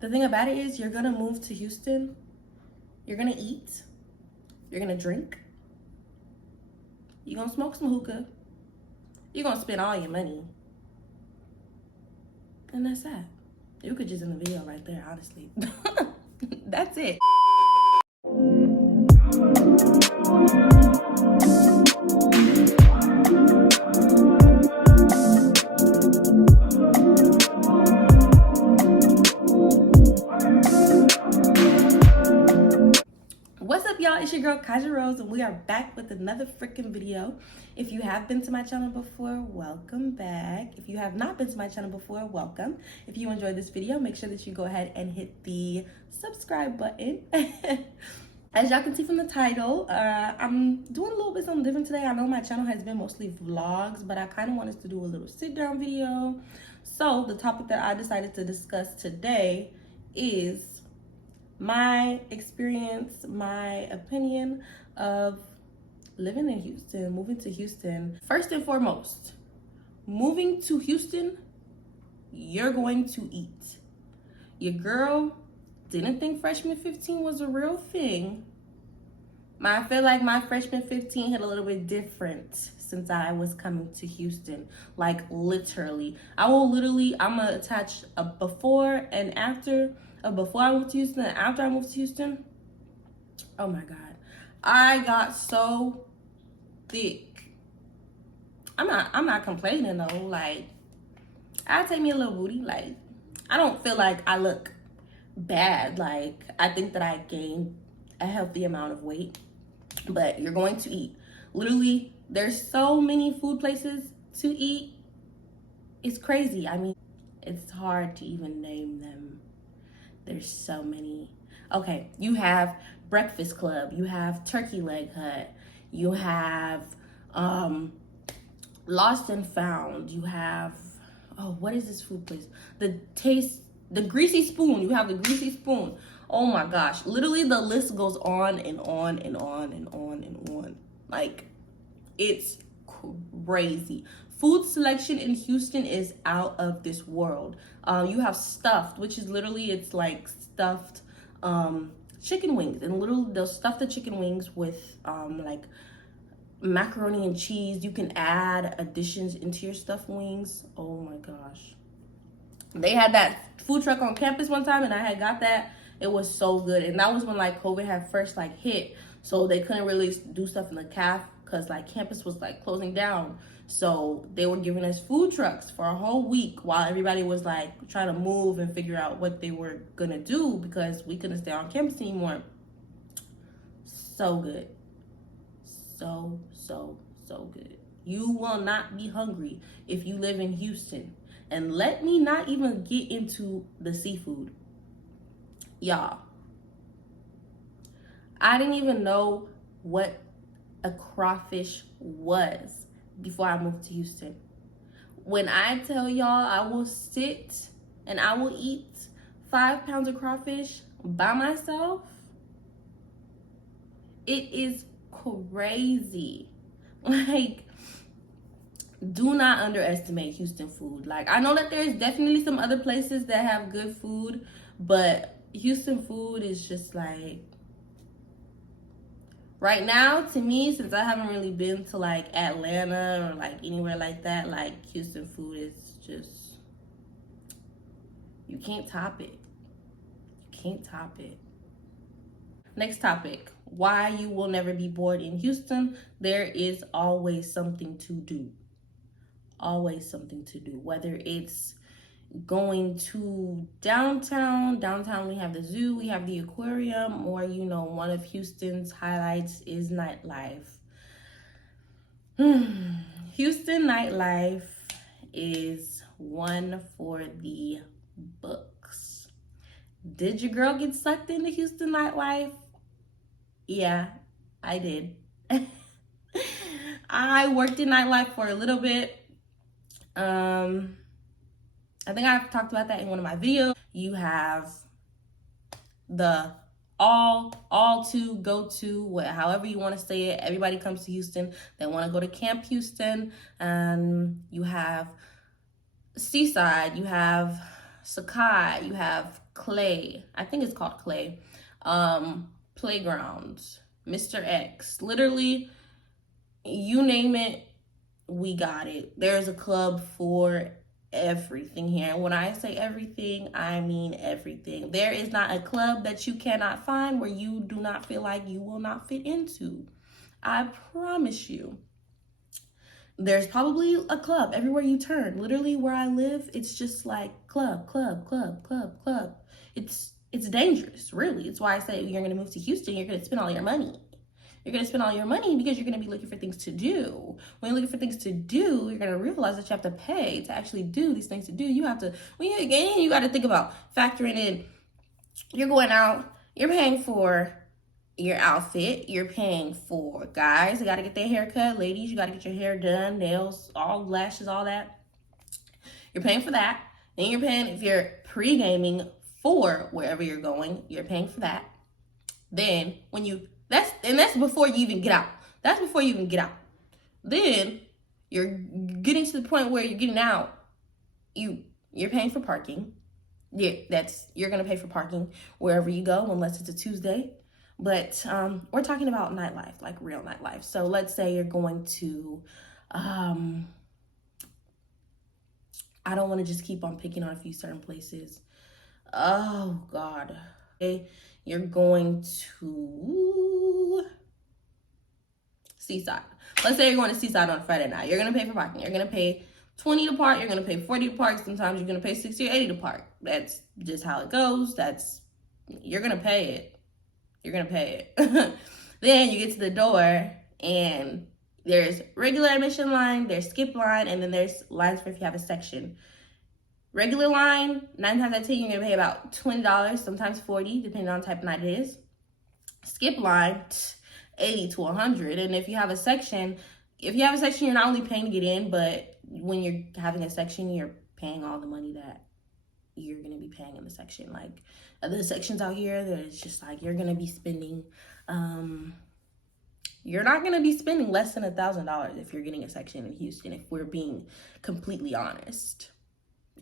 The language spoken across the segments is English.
The thing about it is you're gonna move to Houston, you're gonna eat, you're gonna drink, you're gonna smoke some hookah, you're gonna spend all your money. And that's that. You could just end the video right there, honestly. That's it. What's up, y'all? It's your girl Kaja Rose, and we are back with another freaking video. If you have been to my channel before, welcome back. If you have not been to my channel before, welcome. If you enjoyed this video, make sure that you go ahead and hit the subscribe button. As y'all can see from the title, I'm doing a little bit something different today. I know my channel has been mostly vlogs, but I kind of wanted to do a little sit down video. So the topic that I decided to discuss today is my experience, my opinion of living in Houston, moving to Houston. First and foremost, moving to Houston, you're going to eat. Your girl didn't think freshman 15 was a real thing. I feel like my freshman 15 hit a little bit different since I was coming to Houston. Like literally. I'm gonna attach a before and after. Before I moved to Houston and after I moved to Houston. Oh my God. I got so thick. I'm not complaining though. Like, I take me a little booty. Like, I don't feel like I look bad. Like, I think that I gained a healthy amount of weight. But you're going to eat. Literally, there's so many food places to eat. It's crazy. I mean, it's hard to even name them. There's so many. Okay, you have Breakfast Club. You have Turkey Leg Hut. You have Lost and Found. You have, oh, what is this food place? The Greasy Spoon. You have the Greasy Spoon. Oh my gosh. Literally the list goes on and on and on and on and on. Like, it's crazy. Food selection in Houston is out of this world. You have stuffed, which is literally, it's like stuffed chicken wings. And literally they'll stuff the chicken wings with like macaroni and cheese. You can add additions into your stuffed wings. Oh my gosh. They had that food truck on campus one time and I had got that. It was so good. And that was when like COVID had first like hit. So they couldn't really do stuff in the caf because like campus was like closing down. So they were giving us food trucks for a whole week while everybody was like trying to move and figure out what they were gonna do because we couldn't stay on campus anymore. So good. So good. You will not be hungry if you live in Houston. And let me not even get into the seafood. Y'all, I didn't even know what a crawfish was before I moved to Houston. When I tell y'all I will sit and I will eat 5 pounds of crawfish by myself, it is crazy. Like, do not underestimate Houston food. Like, I know that there's definitely some other places that have good food, but Houston food is just like, right now, to me, since I haven't really been to like Atlanta or like anywhere like that, like Houston food is just, you can't top it. You can't top it. Next topic, why you will never be bored in Houston. There is always something to do. Always something to do. Whether it's going to downtown we have the zoo, we have the aquarium, or you know, one of Houston's highlights is nightlife. Houston nightlife is one for the books. Did your girl get sucked into Houston nightlife? Yeah, I did. I worked in nightlife for a little bit. I think I've talked about that in one of my videos. You have the all to go to, however you want to say it. Everybody comes to Houston. They want to go to Camp Houston. You have Seaside. You have Sakai. You have Clay. I think it's called Clay. Playgrounds, Mr. X. Literally, you name it, we got it. There's a club for everything here. And when I say everything, I mean everything. There is not a club that you cannot find where you do not feel like you will not fit into. I promise you. There's probably a club everywhere you turn. Literally where I live, it's just like club, club, club, club, club. It's dangerous, really. It's why I say you're gonna move to Houston, you're gonna spend all your money. You're going to spend all your money because you're going to be looking for things to do. When you're looking for things to do, you're going to realize that you have to pay to actually do these things to do. You have to, you got to think about factoring in, you're going out, you're paying for your outfit, you're paying for guys, they got to get their hair cut. Ladies, you got to get your hair done, nails, all lashes, all that. You're paying for that. Then you're paying, if you're pre-gaming for wherever you're going, you're paying for that. Then when you, that's before you even get out. That's before you even get out. Then you're getting to the point where you're getting out. You're paying for parking. Yeah, you're gonna pay for parking wherever you go, unless it's a Tuesday. But we're talking about nightlife, like real nightlife. So let's say you're going to, I don't want to just keep on picking on a few certain places. Oh God. You're going to Seaside. Let's say you're going to Seaside on Friday night. You're going to pay for parking. You're going to pay $20 to park. You're going to pay $40 to park. Sometimes you're going to pay $60 or $80 to park. That's just how it goes. You're going to pay it. You're going to pay it. Then you get to the door and there's regular admission line, there's skip line, and then there's lines for if you have a section. Regular line, 9 times out of 10, you're going to pay about $20, sometimes $40, depending on the type of night it is. Skip line, $80 to $100. And if you have a section, you're not only paying to get in, but when you're having a section, you're paying all the money that you're going to be paying in the section. Like, the sections out here, there's just like, you're going to be spending, you're not going to be spending less than $1,000 if you're getting a section in Houston, if we're being completely honest.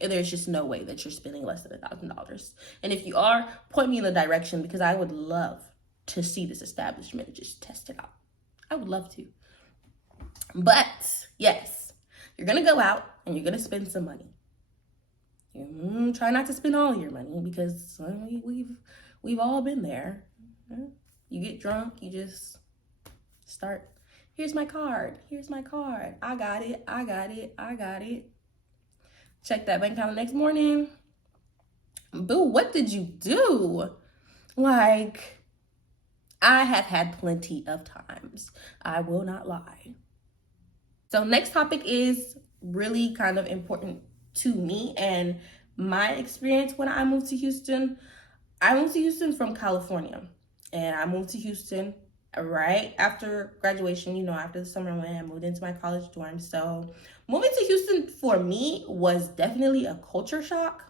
There's just no way that you're spending less than $1,000. And if you are, point me in the direction, because I would love to see this establishment just test it out. I would love to. But yes, you're going to go out and you're going to spend some money. Try not to spend all your money, because we've all been there. You get drunk, you just start, here's my card. I got it. Check that bank account the next morning. Boo, what did you do? Like, I have had plenty of times. I will not lie. So next topic is really kind of important to me and my experience when I moved to Houston. I moved to Houston from California, and I moved to Houston right after graduation, after the summer when I moved into my college dorm. So moving to Houston for me was definitely a culture shock.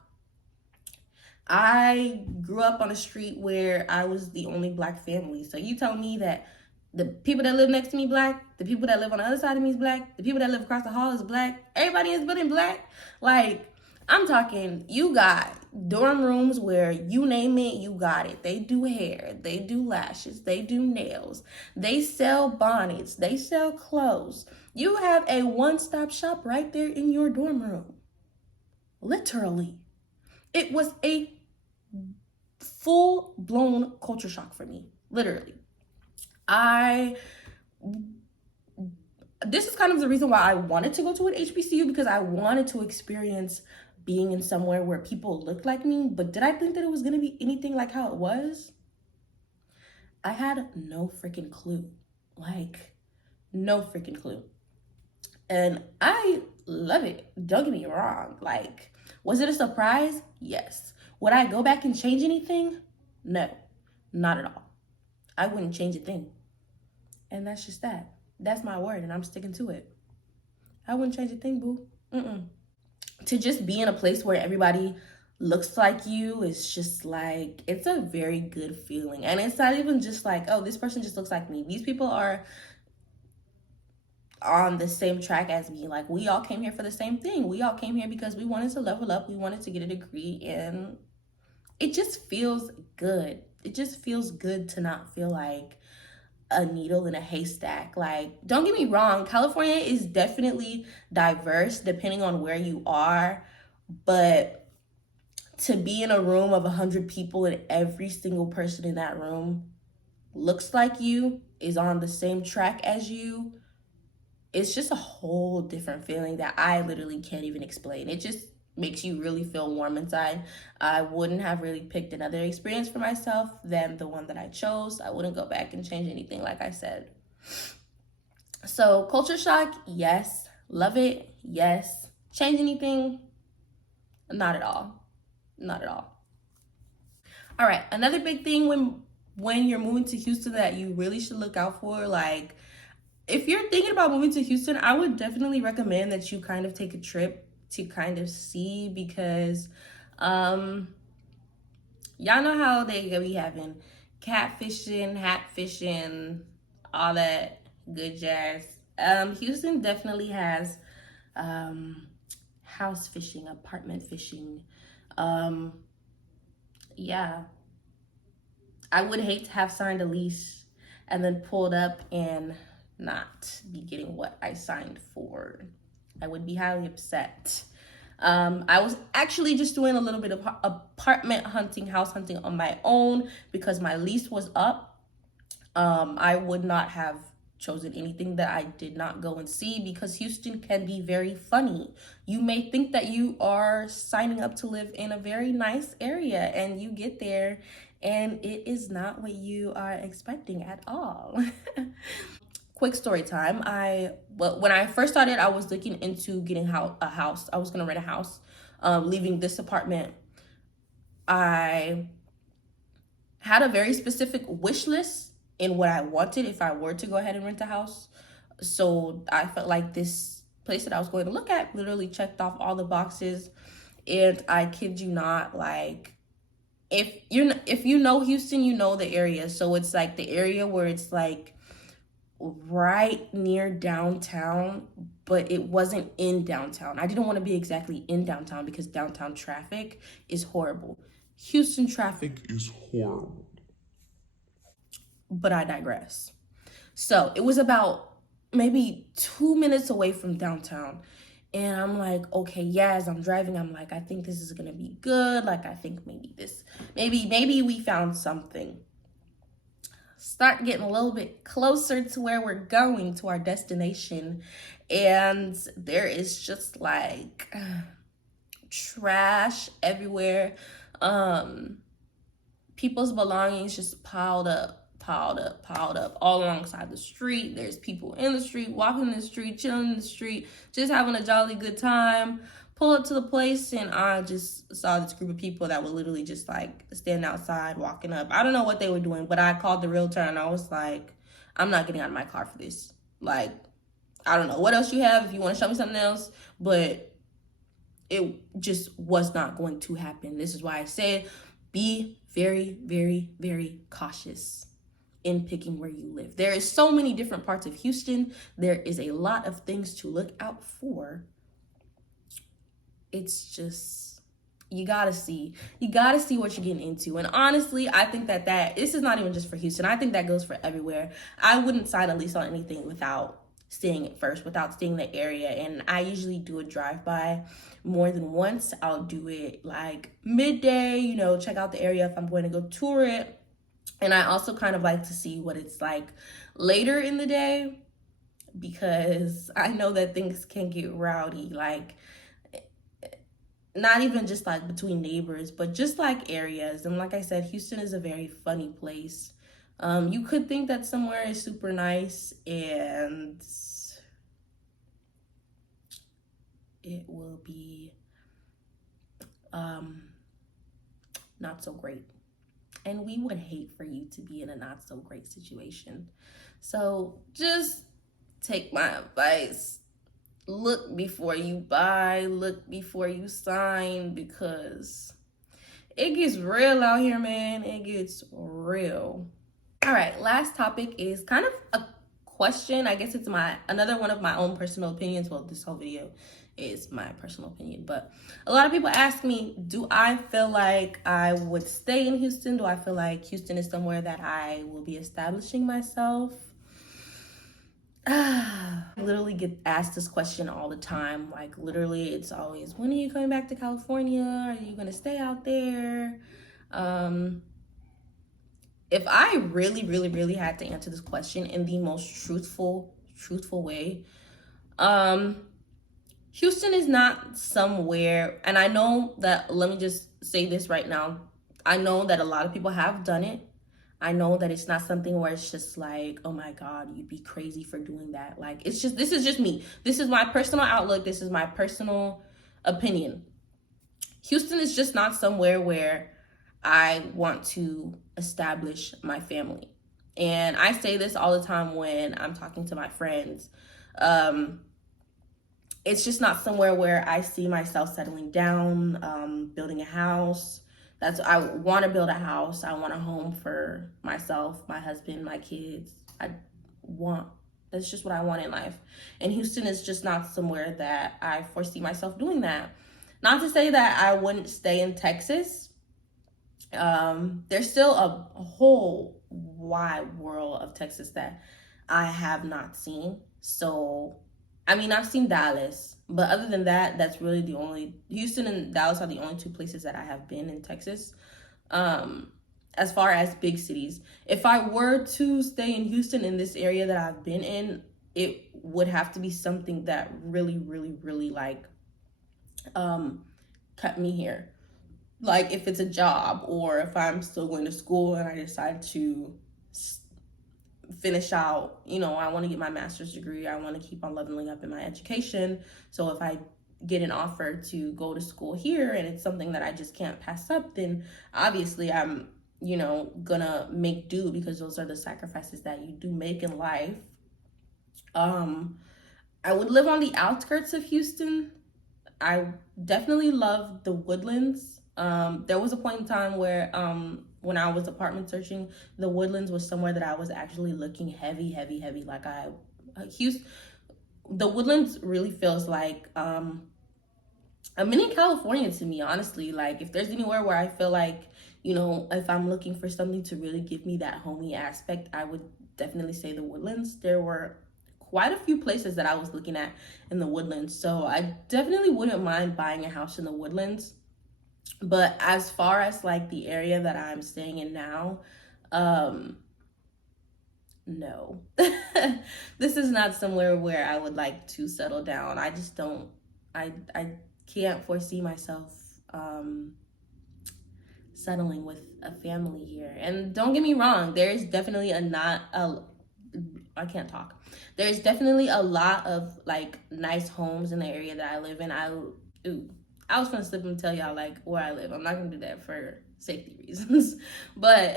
I grew up on a street where I was the only Black family. So you tell me that the people that live next to me Black, the people that live on the other side of me is Black, the people that live across the hall is Black, everybody is building Black. Like, I'm talking, you got dorm rooms where you name it, you got it. They do hair, they do lashes, they do nails, they sell bonnets, they sell clothes. You have a one-stop shop right there in your dorm room. Literally. It was a full-blown culture shock for me. Literally. This is kind of the reason why I wanted to go to an HBCU, because I wanted to experience being in somewhere where people looked like me. But did I think that it was going to be anything like how it was? I had no freaking clue. Like, no freaking clue. And I love it. Don't get me wrong. Like, was it a surprise? Yes. Would I go back and change anything? No, not at all. I wouldn't change a thing. And that's just that. That's my word, and I'm sticking to it. I wouldn't change a thing, boo. To just be in a place where everybody looks like you is just like, it's a very good feeling. And it's not even just like, oh, this person just looks like me. These people are on the same track as me. Like, we all came here for the same thing. We all came here because we wanted to level up. We wanted to get a degree in it just feels good. It just feels good to not feel like a needle in a haystack. Like, don't get me wrong, California is definitely diverse depending on where you are, but to be in a room of 100 people and every single person in that room looks like you, is on the same track as you, it's just a whole different feeling that I literally can't even explain. It just makes you really feel warm inside. I wouldn't have really picked another experience for myself than the one that I chose. I wouldn't go back and change anything, like I said. So, culture shock, yes. Love it, yes. Change anything? Not at all. Not at all. All right, another big thing when you're moving to Houston that you really should look out for, like, if you're thinking about moving to Houston, I would definitely recommend that you kind of take a trip to kind of see, because y'all know how they be having catfishing, hat fishing, all that good jazz. Houston definitely has um, house fishing, apartment fishing. Um, yeah, I would hate to have signed a lease and then pulled up and not be getting what I signed for. I would be highly upset. I was actually just doing a little bit of apartment hunting, house hunting on my own because my lease was up. I would not have chosen anything that I did not go and see, because Houston can be very funny. You may think that you are signing up to live in a very nice area, and you get there and it is not what you are expecting at all. Quick story time. When I first started, I was looking into getting a house. I was gonna rent a house. Leaving this apartment, I had a very specific wish list in what I wanted if I were to go ahead and rent a house. So I felt like this place that I was going to look at literally checked off all the boxes. And I kid you not, like, if you know Houston, you know the area. So it's like the area where it's like right near downtown, but it wasn't in downtown. I didn't want to be exactly in downtown because downtown traffic is horrible. Houston traffic is horrible. But I digress. So it was about maybe 2 minutes away from downtown. And I'm like, okay, yeah, as I'm driving, I'm like, I think this is gonna be good. Like, I think maybe we found something. Start getting a little bit closer to where we're going, to our destination. And there is just like trash everywhere. People's belongings just piled up all alongside the street. There's people in the street, walking in the street, chilling in the street, just having a jolly good time. Pull up to the place, and I just saw this group of people that were literally just like standing outside, walking up. I don't know what they were doing, but I called the realtor and I was like, I'm not getting out of my car for this. Like, I don't know what else you have if you want to show me something else, but it just was not going to happen. This is why I said be very, very, very cautious in picking where you live. There is so many different parts of Houston. There is a lot of things to look out for. It's just, you gotta see what you're getting into. And honestly, I think that this is not even just for Houston. I think that goes for everywhere. I wouldn't sign a lease on anything without seeing it first, without seeing the area. And I usually do a drive-by more than once. I'll do it like midday, check out the area if I'm going to go tour it. And I also kind of like to see what it's like later in the day, because I know that things can get rowdy, like not even just like between neighbors, but just like areas. And like I said, Houston is a very funny place. You could think that somewhere is super nice and it will be not so great. And we would hate for you to be in a not so great situation. So just take my advice. Look before you buy, look before you sign, because it gets real out here, man. It gets real. All right, last topic is kind of a question. I guess it's another one of my own personal opinions. Well, this whole video is my personal opinion. But a lot of people ask me, do I feel like I would stay in Houston? Do I feel like Houston is somewhere that I will be establishing myself? I literally get asked this question all the time. Like, literally, it's always, when are you coming back to California? Are you going to stay out there? If I really, really, really had to answer this question in the most truthful way, Houston is not somewhere, and I know that, let me just say this right now. I know that a lot of people have done it. I know that it's not something where it's just like, oh my God, you'd be crazy for doing that. Like, it's just, this is just me. This is my personal outlook. This is my personal opinion. Houston is just not somewhere where I want to establish my family. And I say this all the time when I'm talking to my friends. It's just not somewhere where I see myself settling down, building a house. I want to build a house. I want a home for myself, my husband, my kids. That's just what I want in life. And Houston is just not somewhere that I foresee myself doing that. Not to say that I wouldn't stay in Texas. There's still a whole wide world of Texas that I have not seen. So, I mean, I've seen Dallas, but other than that, that's really the only, Houston and Dallas are the only two places that I have been in Texas. As far as big cities, if I were to stay in Houston, in this area that I've been in, it would have to be something that really, really, really like, kept me here. Like if it's a job, or if I'm still going to school and I decide to finish out, I want to get my master's degree. I want to keep on leveling up in my education. So if I get an offer to go to school here and it's something that I just can't pass up, then obviously I'm, gonna make do, because those are the sacrifices that you do make in life. I would live on the outskirts of Houston. I definitely love the Woodlands. There was a point in time where when I was apartment searching, the Woodlands was somewhere that I was actually looking heavy. Like Houston, the Woodlands really feels like a mini California to me, honestly. Like if there's anywhere where I feel like, if I'm looking for something to really give me that homey aspect, I would definitely say the Woodlands. There were quite a few places that I was looking at in the Woodlands, so I definitely wouldn't mind buying a house in the Woodlands. But as far as like the area that I'm staying in now, no. This is not somewhere where I would like to settle down. I just don't, I can't foresee myself settling with a family here. And don't get me wrong, there's definitely I can't talk. There's definitely a lot of like nice homes in the area that I live in. I was gonna slip and tell y'all like where I live. I'm not gonna do that for safety reasons. But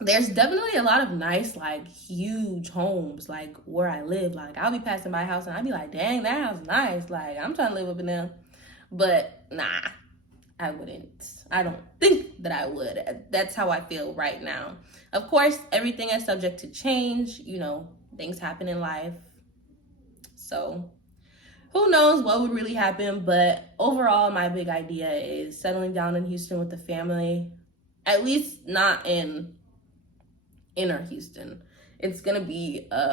there's definitely a lot of nice, like huge homes like where I live. Like I'll be passing by a house and I'll be like, dang, that house is nice. Like I'm trying to live up in there. But nah, I wouldn't. I don't think that I would. That's how I feel right now. Of course, everything is subject to change. Things happen in life. So who knows what would really happen. But overall, my big idea is settling down in Houston with the family. At least not in inner Houston. It's gonna be a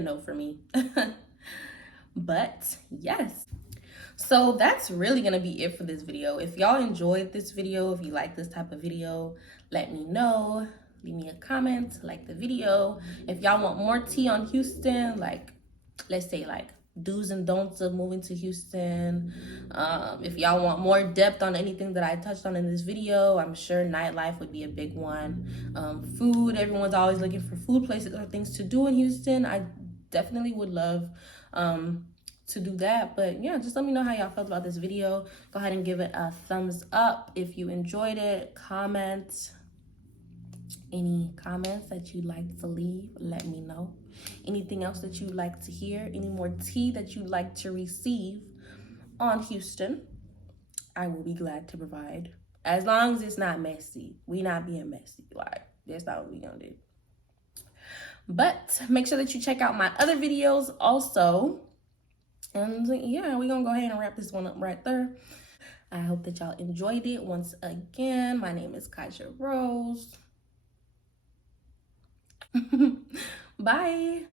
no for me. But yes. So that's really gonna be it for this video. If y'all enjoyed this video, if you like this type of video, let me know. Leave me a comment, like the video. If y'all want more tea on Houston, like let's say like do's and don'ts of moving to Houston. If y'all want more depth on anything that I touched on in this video, I'm sure nightlife would be a big one. Food, everyone's always looking for food places or things to do in Houston. I definitely would love to do that. But yeah, just let me know how y'all felt about this video. Go ahead and give it a thumbs up if you enjoyed it. Comment any comments that you'd like to leave, let me know. Anything else that you'd like to hear, any more tea that you'd like to receive on Houston, I will be glad to provide, as long as it's not messy. We not being messy, like that's not what we gonna do. But make sure that you check out my other videos also. And yeah, we're gonna go ahead and wrap this one up right there. I hope that y'all enjoyed it. Once again, my name is Kaja Rose. Bye.